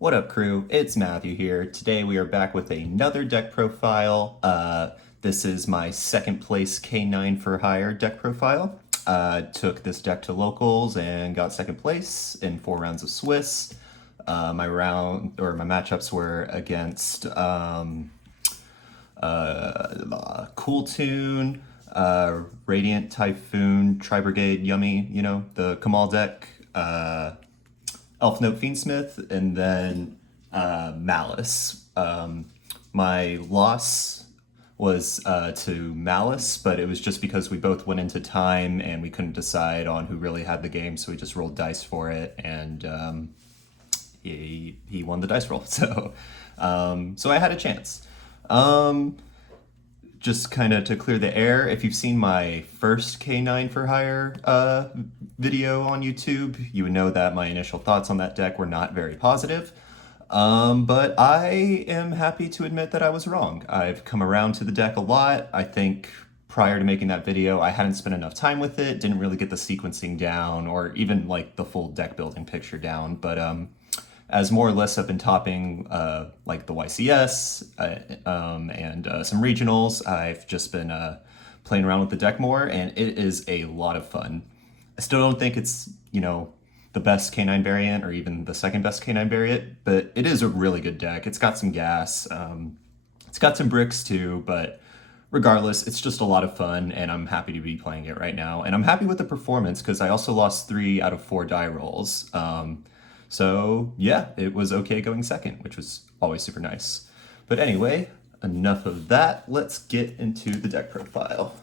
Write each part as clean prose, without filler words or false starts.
What up, crew? It's Matthew here. Today we are back with another deck profile. This is my second place K9 for hire deck profile. Took this deck to locals and got second place in 4 rounds of Swiss. My matchups were against Cool Tune, Radiant Typhoon, Tri Brigade, Yummy, the Kamal deck. Elf Note Fiendsmith, and then Malice. My loss was to Malice, but it was just because we both went into time and we couldn't decide on who really had the game, so we just rolled dice for it, and he won the dice roll. So I had a chance. Just kind of to clear the air, if you've seen my first K9 for hire video on YouTube, you would know that my initial thoughts on that deck were not very positive. But I am happy to admit that I was wrong. I've come around to the deck a lot. I think prior to making that video, I hadn't spent enough time with it, didn't really get the sequencing down, or even like the full deck building picture down. But as more or less I've been topping like the YCS and some regionals, I've just been playing around with the deck more, and it is a lot of fun. I still don't think it's, the best K9 variant or even the second best K9 variant, but it is a really good deck. It's got some gas. It's got some bricks too, but regardless, it's just a lot of fun, and I'm happy to be playing it right now. And I'm happy with the performance because I also lost 3 out of 4 die rolls. So yeah, it was okay going second, which was always super nice. But anyway, enough of that. Let's get into the deck profile.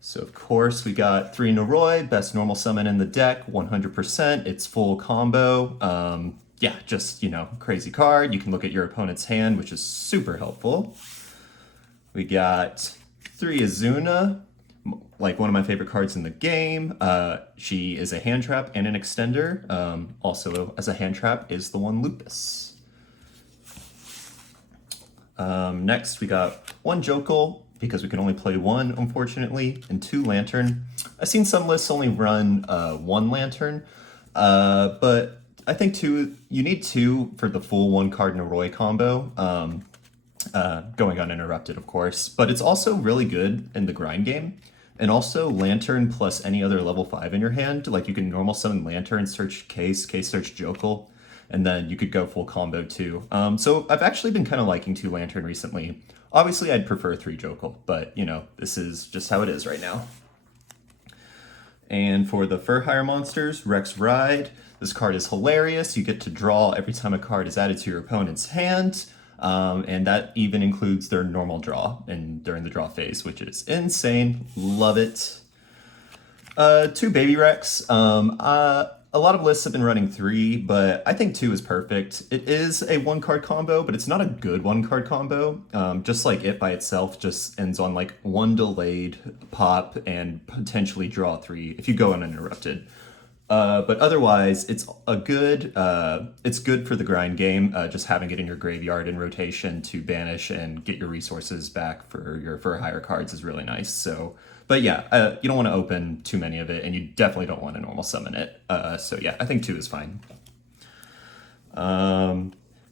So of course we got 3 Noroi, best normal summon in the deck, 100%. It's full combo. Yeah, just, crazy card. You can look at your opponent's hand, which is super helpful. We got 3 Azuna, like one of my favorite cards in the game. She is a hand trap and an extender. Also as a hand trap is the one Lupus. Next we got 1 Jokel, because we can only play 1, unfortunately, and 2 Lantern. I've seen some lists only run 1 Lantern, but I think you need 2 for the full 1 card Noroi combo. Going uninterrupted, of course, but it's also really good in the grind game. And also Lantern plus any other level 5 in your hand, like you can normal summon Lantern, search Case search Jokel, and then you could go full combo too. So I've actually been kind of liking 2 Lantern recently. Obviously I'd prefer 3 Jokel, but this is just how it is right now. And for the for hire monsters, Rex Ride. This card is hilarious. You get to draw every time a card is added to your opponent's hand. And that even includes their normal draw during the draw phase, which is insane. Love it. 2 Baby Rex. A lot of lists have been running 3, but I think 2 is perfect. It is a 1-card combo, but it's not a good 1-card combo. Just like it by itself just ends on like 1 delayed pop and potentially draw 3 if you go uninterrupted. But otherwise, it's good for the grind game, just having it in your graveyard in rotation to banish and get your resources back for higher cards is really nice. So, but yeah, you don't want to open too many of it, and you definitely don't want to normal summon it. So yeah, I think 2 is fine.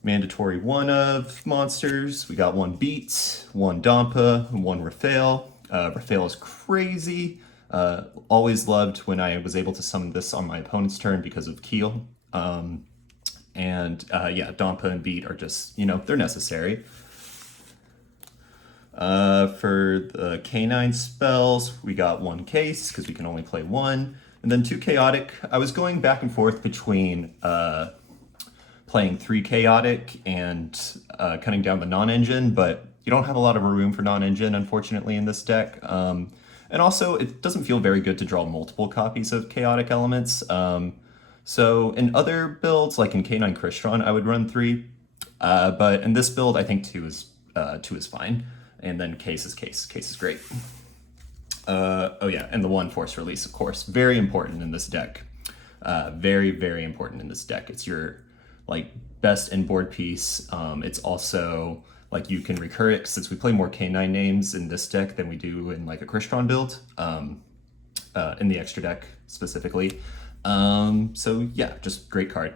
Mandatory 1 of monsters. We got 1 Beat, 1 Dampa, 1 Raphael. Raphael is crazy. Always loved when I was able to summon this on my opponent's turn because of Keel. Yeah, Dampa and Beat are just, they're necessary. For the K9 spells, we got 1 Case, because we can only play 1, and then 2 Chaotic. I was going back and forth between playing 3 Chaotic and cutting down the non-engine, but you don't have a lot of room for non-engine, unfortunately, in this deck. And also, it doesn't feel very good to draw multiple copies of Chaotic elements. So in other builds, like in K9 Crystron, I would run 3. But in this build, I think 2 is fine. And then Case is Case. Case is great. Oh yeah, and the 1 Force Release, of course. Very important in this deck. Very, very important in this deck. It's your best in-board piece. It's also like you can recur it since we play more K9 names in this deck than we do in like a Crystron build, in the extra deck specifically. So yeah, just great card.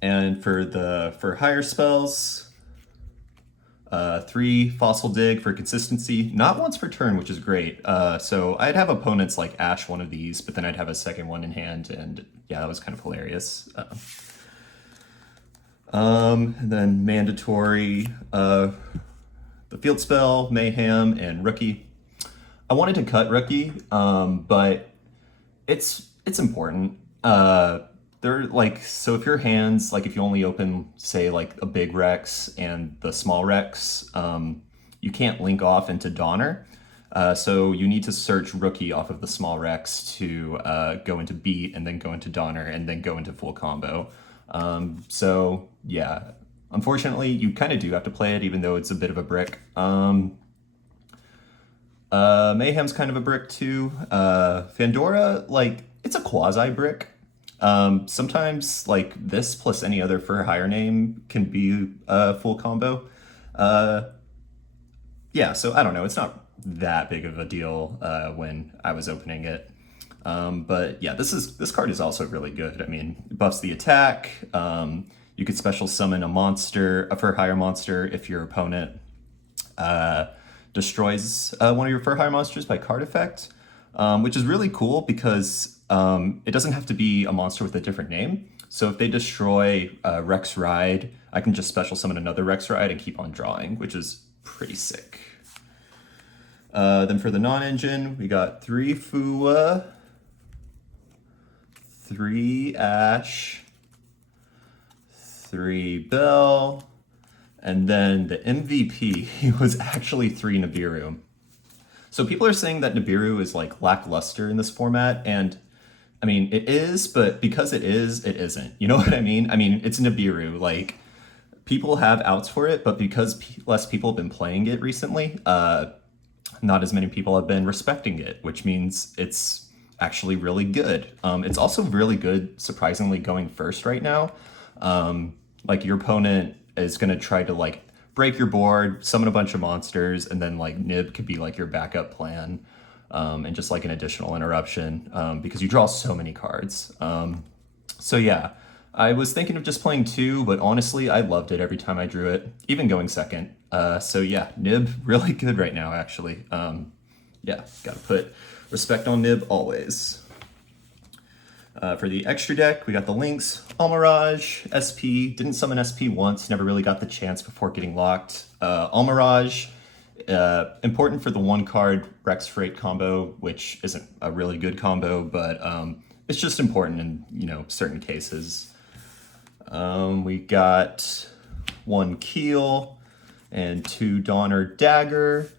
And for higher spells, 3 Fossil Dig for consistency, not once per turn, which is great. So I'd have opponents like Ash one of these, but then I'd have a second one in hand, and yeah, that was kind of hilarious. And then mandatory, the field spell, Mayhem, and Rookie. I wanted to cut Rookie, but it's important. They're like, so if your hands, like if you only open, say, like a big Rex and the small Rex, you can't link off into Donner. So you need to search Rookie off of the small Rex to go into Beat and then go into Donner and then go into full combo. So yeah, unfortunately, you kind of do have to play it, even though it's a bit of a brick. Mayhem's kind of a brick too. Fandora, like, it's a quasi brick. Sometimes like this plus any other for higher name can be a full combo. Yeah, so I don't know. It's not that big of a deal when I was opening it. But yeah, this card is also really good. I mean, it buffs the attack. You could special summon a monster, a for hire monster, if your opponent destroys one of your for hire monsters by card effect, which is really cool because it doesn't have to be a monster with a different name. So if they destroy Rex Ride, I can just special summon another Rex Ride and keep on drawing, which is pretty sick. Then for the non-engine, we got 3 Fua, 3 Ash, 3 Bell, and then the MVP was actually 3 Nibiru. So people are saying that Nibiru is like lackluster in this format, and I mean, it is, but because it is, it isn't. You know what I mean? I mean, it's Nibiru. Like, people have outs for it, but because less people have been playing it recently, not as many people have been respecting it, which means it's actually really good. It's also really good, surprisingly, going first right now. Like, your opponent is going to try to, like, break your board, summon a bunch of monsters, and then, like, Nib could be, like, your backup plan, and just, like, an additional interruption, because you draw so many cards. So, yeah, I was thinking of just playing 2, but honestly, I loved it every time I drew it, even going second. So, yeah, Nib, really good right now, actually. Yeah, gotta put respect on Nib always. For the extra deck, we got the Lynx, Almirage, SP. Didn't summon SP once, never really got the chance before getting locked. Almirage, important for the 1-card Rex Freight combo, which isn't a really good combo, but it's just important in, you know, certain cases. We got 1 Keel and 2 Donner Dagger.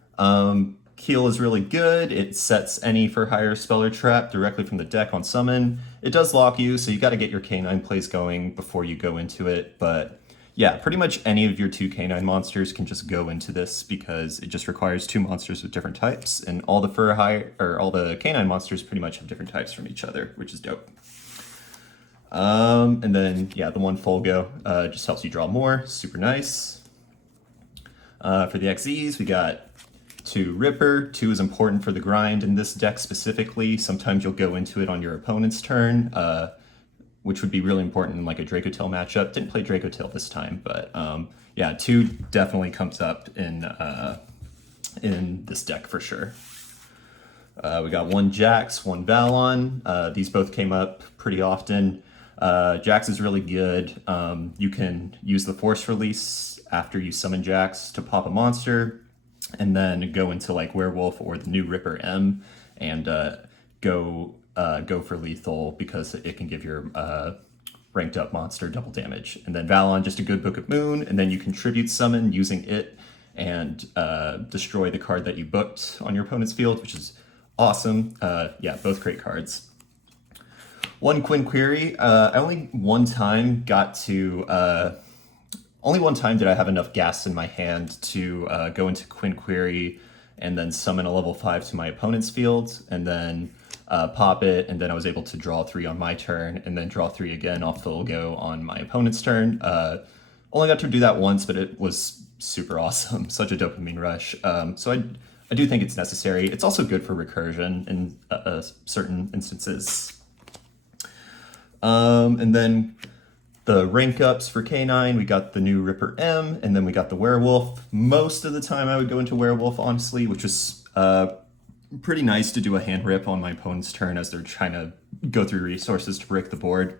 Keel is really good. It sets any for hire spell or trap directly from the deck on summon. It does lock you, so you got to get your K9 plays going before you go into it. But yeah, pretty much any of your 2 K9 monsters can just go into this because it just requires 2 monsters with different types, and all the for hire or all the K9 monsters pretty much have different types from each other, which is dope. And then yeah, the 1 Folgo just helps you draw more. Super nice. For the XEs, we got 2 Ripper. 2 is important for the grind in this deck specifically. Sometimes you'll go into it on your opponent's turn, which would be really important in like a Dracotail matchup. Didn't play Dracotail this time, but yeah, 2 definitely comes up in this deck for sure. We got 1 Jax, 1 Valon. These both came up pretty often. Jax is really good. You can use the Force Release after you summon Jax to pop a monster, and then go into like Werewolf or the new Ripper M and go for lethal because it can give your ranked up monster double damage. And then Valon, just a good Book of Moon, and then you contribute summon using it and destroy the card that you booked on your opponent's field, which is awesome. Yeah, both great cards. 1 Quinn Query. I only one time did I have enough gas in my hand to go into Quinn Query and then summon a level 5 to my opponent's field, and then pop it, and then I was able to draw 3 on my turn, and then draw 3 again off Folgo on my opponent's turn. Only got to do that once, but it was super awesome. Such a dopamine rush. So I do think it's necessary. It's also good for recursion in certain instances. And then the rank ups for K9, we got the new Ripper M, and then we got the Werewolf. Most of the time I would go into Werewolf, honestly, which is pretty nice to do a hand rip on my opponent's turn as they're trying to go through resources to break the board.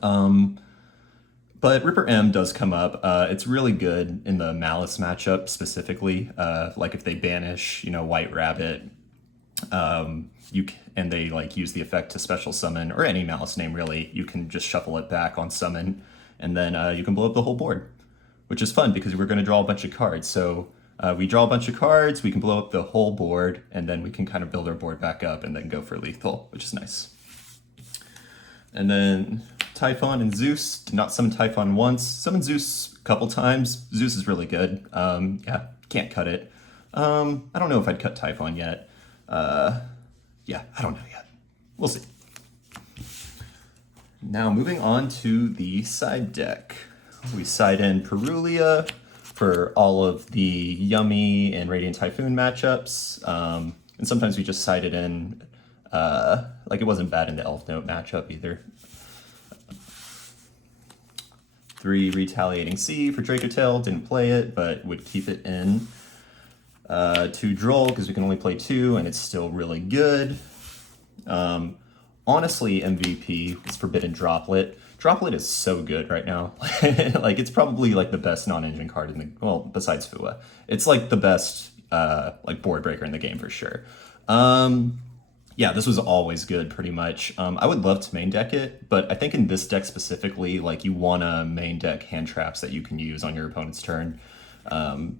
But Ripper M does come up. It's really good in the Malice matchup specifically. Like if they banish, White Rabbit, and they like use the effect to special summon, or any Malice name really, you can just shuffle it back on summon, and then you can blow up the whole board, which is fun because we're going to draw a bunch of cards. So we draw a bunch of cards, we can blow up the whole board, and then we can kind of build our board back up and then go for lethal, which is nice. And then Typhon and Zeus. Did not summon Typhon once. Summoned Zeus a couple times. Zeus is really good. Yeah, can't cut it. I don't know if I'd cut Typhon yet. Yeah, I don't know yet. We'll see. Now moving on to the side deck. We side in Perulia for all of the Yummy and Radiant Typhoon matchups. And sometimes we just side it in. Like it wasn't bad in the Elf Note matchup either. 3 Retaliating Sea for Dracotail, didn't play it, but would keep it in. 2 Droll, because we can only play 2, and it's still really good. Honestly, MVP is Forbidden Droplet. Droplet is so good right now. Like, it's probably like the best non-engine card in the, well, besides Fua. It's like the best like board breaker in the game for sure. Yeah, this was always good, pretty much. I would love to main deck it, but I think in this deck specifically, like you want to main deck hand traps that you can use on your opponent's turn.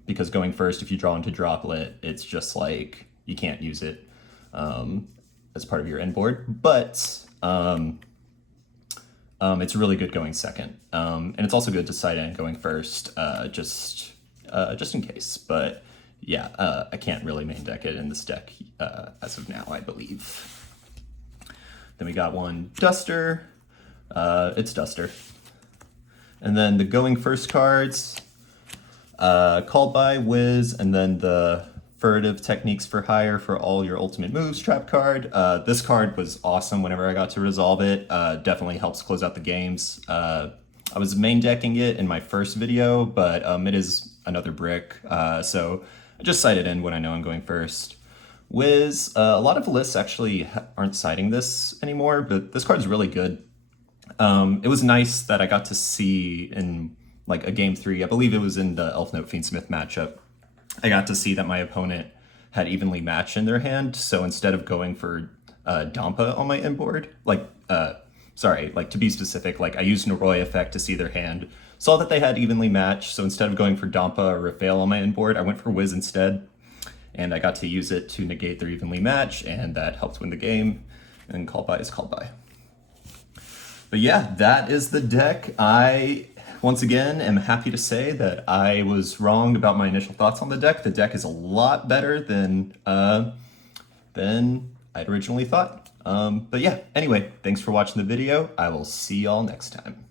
Because going first, if you draw into Droplet, it's just like you can't use it as part of your end board. But it's really good going second, and it's also good to side in going first, just in case. But yeah, I can't really main deck it in this deck as of now, I believe. Then we got one Duster. It's Duster. And then the going first cards, Called by, Wiz, and then the Furtive Techniques for Hire for all your ultimate moves trap card. This card was awesome whenever I got to resolve it. Definitely helps close out the games. I was main decking it in my first video, but it is another brick, so I just cite it in when I know I'm going first. Wiz, a lot of lists actually aren't citing this anymore, but this card's really good. It was nice that I got to see in like a game 3, I believe it was in the Elf Note Fiendsmith matchup, I got to see that my opponent had evenly matched in their hand, so instead of going for Dampa on my end board, like to be specific, like I used Noroi effect to see their hand, saw that they had evenly matched, so instead of going for Dampa or Raphael on my end board, I went for Wiz instead, and I got to use it to negate their evenly match, and that helped win the game, and Called by is Called by. But yeah, that is the deck. I, once again, am happy to say that I was wrong about my initial thoughts on the deck. The deck is a lot better than I'd originally thought. But yeah, anyway, thanks for watching the video. I will see y'all next time.